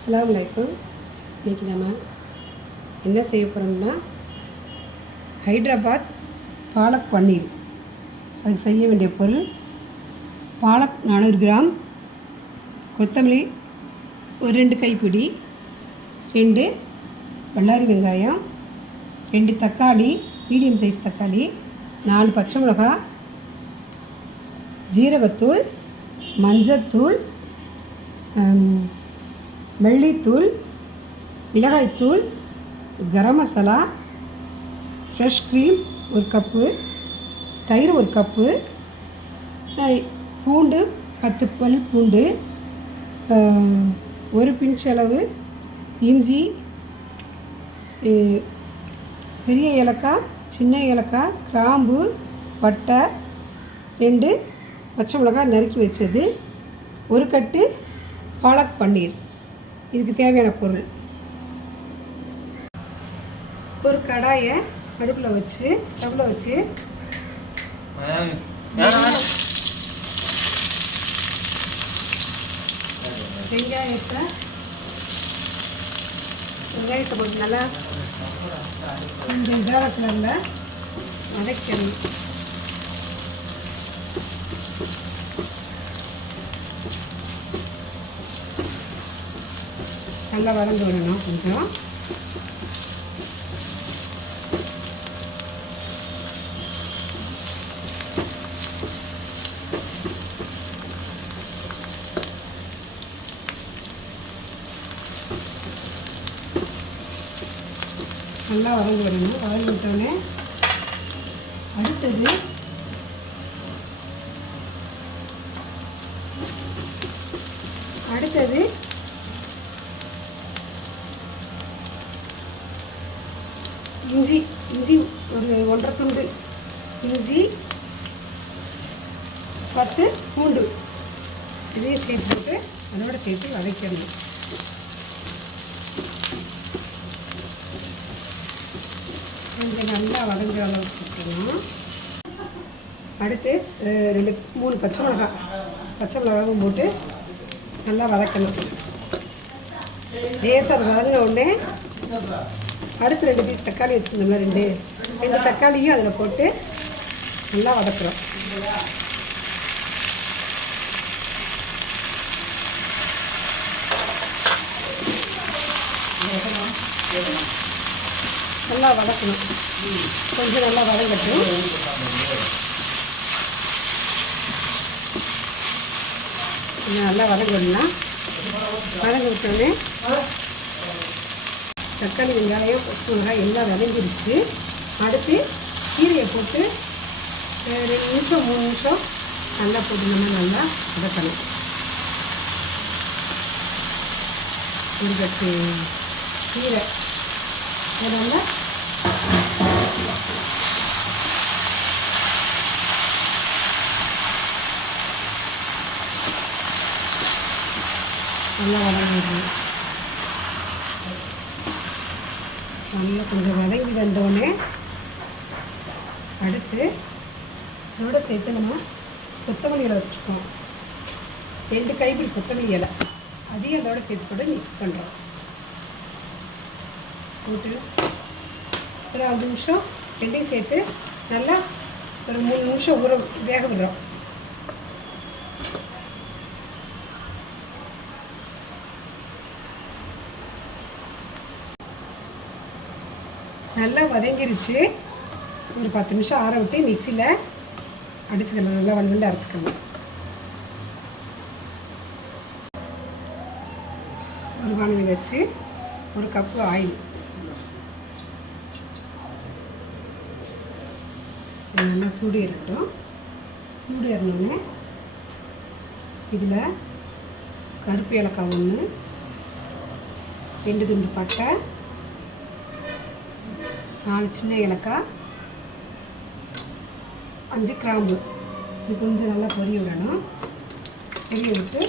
அஸ்ஸலாமு அலைக்கும். இன்றைக்கி நம்ம என்ன செய்ய போகிறோம்னா ஹைதராபாத் பாலக் பன்னீர். அதுக்கு செய்ய வேண்டிய பொருள்: பாலக் 400 கிராம், கொத்தமல்லி ஒரு 2 கைப்பிடி, 2 பல்லாரி வெங்காயம், 2 தக்காளி மீடியம் சைஸ் தக்காளி, 4 பச்சை மிளகா, ஜீரகத்தூள், மஞ்சத்தூள், மல்லித்தூள், மிளகாய்த்தூள், garam masala, fresh cream 1 cup, தயிர் 1 கப்பு, பூண்டு 10 பல் பூண்டு, 1 பிஞ்ச் அளவு இஞ்சி, பெரிய ஏலக்காய், சின்ன ஏலக்காய், கிராம்பு, பட்டை, 2 பச்சை மிளகாய் நறுக்கி வச்சது, 1 கட்டு பாலக் பன்னீர். இதுக்கு தேவையான பொருள்: ஒரு கடாயை அடுப்பில் வச்சு ஸ்டவ்வில் வச்சு வெங்காயத்தை போட்டு நல்லா கொஞ்சம் இதான கலரில் வதக்கணும். நல்லா வதங்க விடணும். கொஞ்சம் நல்லா வதங்க விடணும். வதங்கி விட்டோடனே அடுத்தது இஞ்சி ஒரு 1.5 துண்டு இஞ்சி, 10 பூண்டு, இதையும் சேர்த்து போட்டு அதோட சேர்த்து வதக்கணும். கொஞ்சம் நல்லா வதங்குற அளவுக்கு போட்டுக்கணும். அடுத்து 2-3 பச்சை மிளகாவும் போட்டு நல்லா வதக்கணும். லேசாக அது வதங்கின உடனே அடுத்து 2 பீஸ் தக்காளி வச்சுருந்தோம்ல, 2 தக்காளியும் அதில் போட்டு நல்லா வதக்குறோம். நல்லா வதக்கணும். கொஞ்சம் நல்லா வதங்கட்டும். நல்லா வதங்கணும்னா வதங்க விட்டோடனே தக்காளி வெங்காயம் பச்சை மிளகாய் எல்லாம் வதங்கிருச்சு. அடுத்து கீரையை போட்டு 2 நிமிஷம் 3 நிமிஷம் நல்லா போட்டு நல்லா வதக்கணும். ஒரு கட்டு கீரை அதனால் நல்லா வதங்கிடுது. நல்லா கொஞ்சம் வதங்கி வந்தோடனே அடுத்து இதோட சேர்த்து நம்ம கொத்தமல்லி இலை வச்சுருக்கோம். 2 கைப்பிடி கொத்தமல்லி இலை, அதையும் அதோட சேர்த்து போட்டு மிக்ஸ் பண்ணுறோம். போட்டு ஒரு 5 நிமிஷம் 2யும் சேர்த்து நல்லா ஒரு 3 நிமிஷம் வேக விடுறோம். நல்லா வதங்கிருச்சு. ஒரு 10 நிமிஷம் ஆற விட்டு மிக்சியில் அடிச்சுக்கலாம். நல்லா வண்டு அரைச்சிக்கலாம். ஒரு வானொலி வச்சு 1 கப்பு ஆயில் நல்லா சூடு ஏறட்டும். சூடு ஏறினோடனே இதில் கருப்பு ஏலக்காய் 1, 2 துண்டு பட்டை, 4 சின்ன ஏலக்காய், 5 கிராம்பு. இது கொஞ்சம் நல்லா பொரிய விடணும். பொரிய விட்டு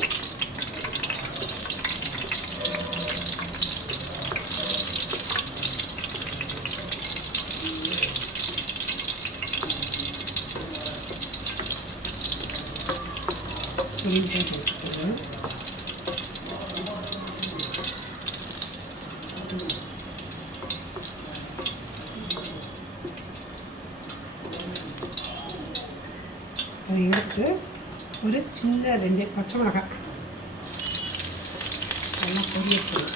போட்டு ஒரு சின்ன 2 பச்சை மிளகாய் நல்லா பொரியட்டும்.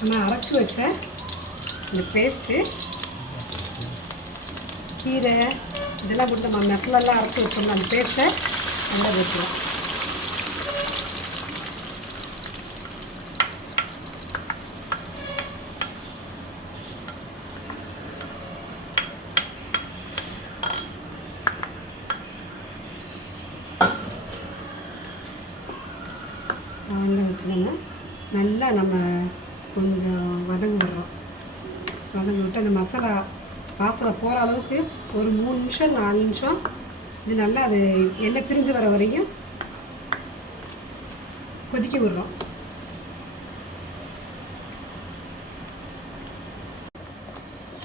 நம்ம அரைச்சி வச்ச இந்த பேஸ்ட்டு, கீரை இதெல்லாம் போட்டு நம்ம மசாலாலாம் அரைச்சி வச்சோம்னா அந்த பேஸ்ட்டை நல்லா போட்டுருவோம். அவங்கள வச்சுக்கோங்க. நல்லா நம்ம கொஞ்சம் வதங்க விடுறோம். வதங்க விட்டு அந்த மசாலா வாசனை போகிற அளவுக்கு ஒரு 3 நிமிஷம் 4 நிமிஷம் இது நல்லா அது எண்ணெய் பிரிஞ்சு வர வரையும் கொதிக்க விடுறோம்.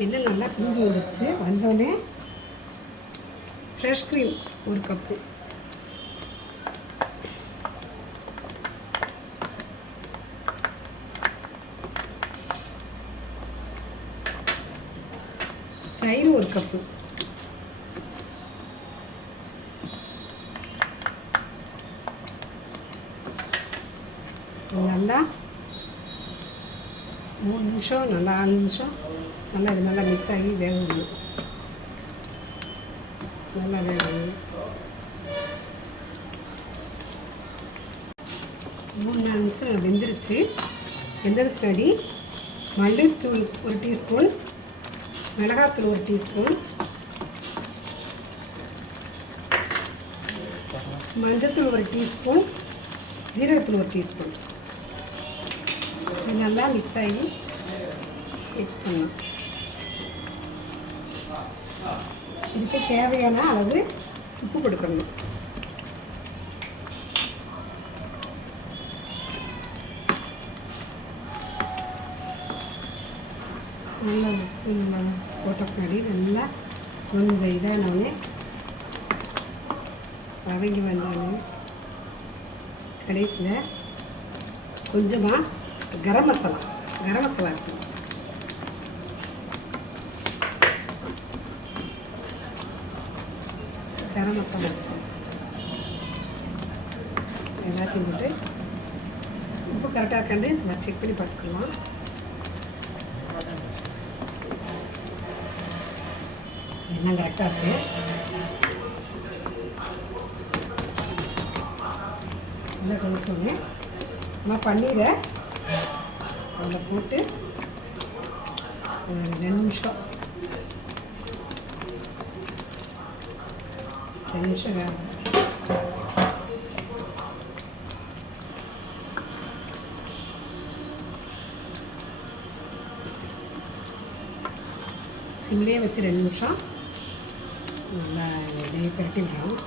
எண்ணெய் நல்லா பிரிஞ்சு வந்துடுச்சு. வந்தோடனே ஃப்ரெஷ் க்ரீம் 1 கப்பு, தயிர் 1 கப்பு, நல்லா 3 நிமிஷம் 4 நிமிஷம் நல்லா இது நல்லா மிக்ஸ் ஆகி வேகணும். நல்லா வேகணும். 3-4 நிமிஷம் வெந்துருச்சு. வெந்ததுக்கு முன்னாடி மல்லித்தூள் 1 டீஸ்பூன், மிளகாத்தூள் 1 டீஸ்பூன், மஞ்சத்தூள் 1 டீஸ்பூன், ஜீரகத்தூள் 1 டீஸ்பூன். இது நல்லா மிக்ஸ் ஆகி மிக்ஸ் பண்ணலாம். இதுக்கு தேவையான அளவு உப்பு கொடுக்கணும். நல்லா உப்பு போட்ட பின்னாடி நல்லா கொஞ்சம் இதானே வதங்கி வந்தாலும் கடைசியில் கொஞ்சமாக கரம் மசாலா இருக்கும். கரம் மசாலா இருக்கும். எல்லாத்தையும் போட்டு உப்பு கரெக்டாக இருக்காண்டு நம்ம செக் பண்ணி பார்த்துக்கலாம். எல்லாம் கரெக்டாக இருக்குது. நல்லா கழிச்சோடனே நம்ம பன்னீரை அதில் போட்டு ஒரு 2 நிமிஷம் வேகும். சிம்லேயே வச்சு 2 நிமிஷம் நல்லா இதையே பரட்டி விடுறோம்.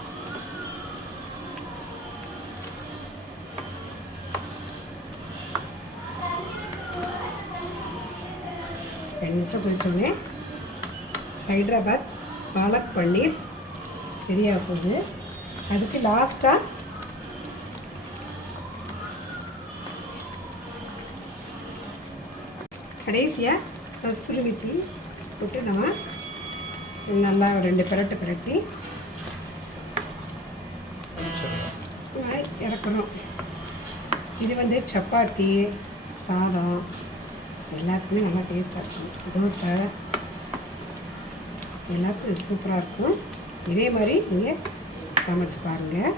நிமிஷம் கொஞ்சோடனே ஹைதராபாத் பாலக் பன்னீர் ரெடியாக போகுது. அதுக்கு லாஸ்ட்டாக கடைசியாக கஸ்தூரி மேத்தி போட்டு நம்ம நல்லா 2 பிரட்டி இறக்கணும். இது வந்து சப்பாத்தி, சாதம் எல்லாத்துக்குமே நல்லா டேஸ்ட்டாக இருக்கும். தோசை எல்லாத்துக்கும் சூப்பராக இருக்கும். இதே மாதிரி நீங்கள் சமைச்சு பாருங்கள்.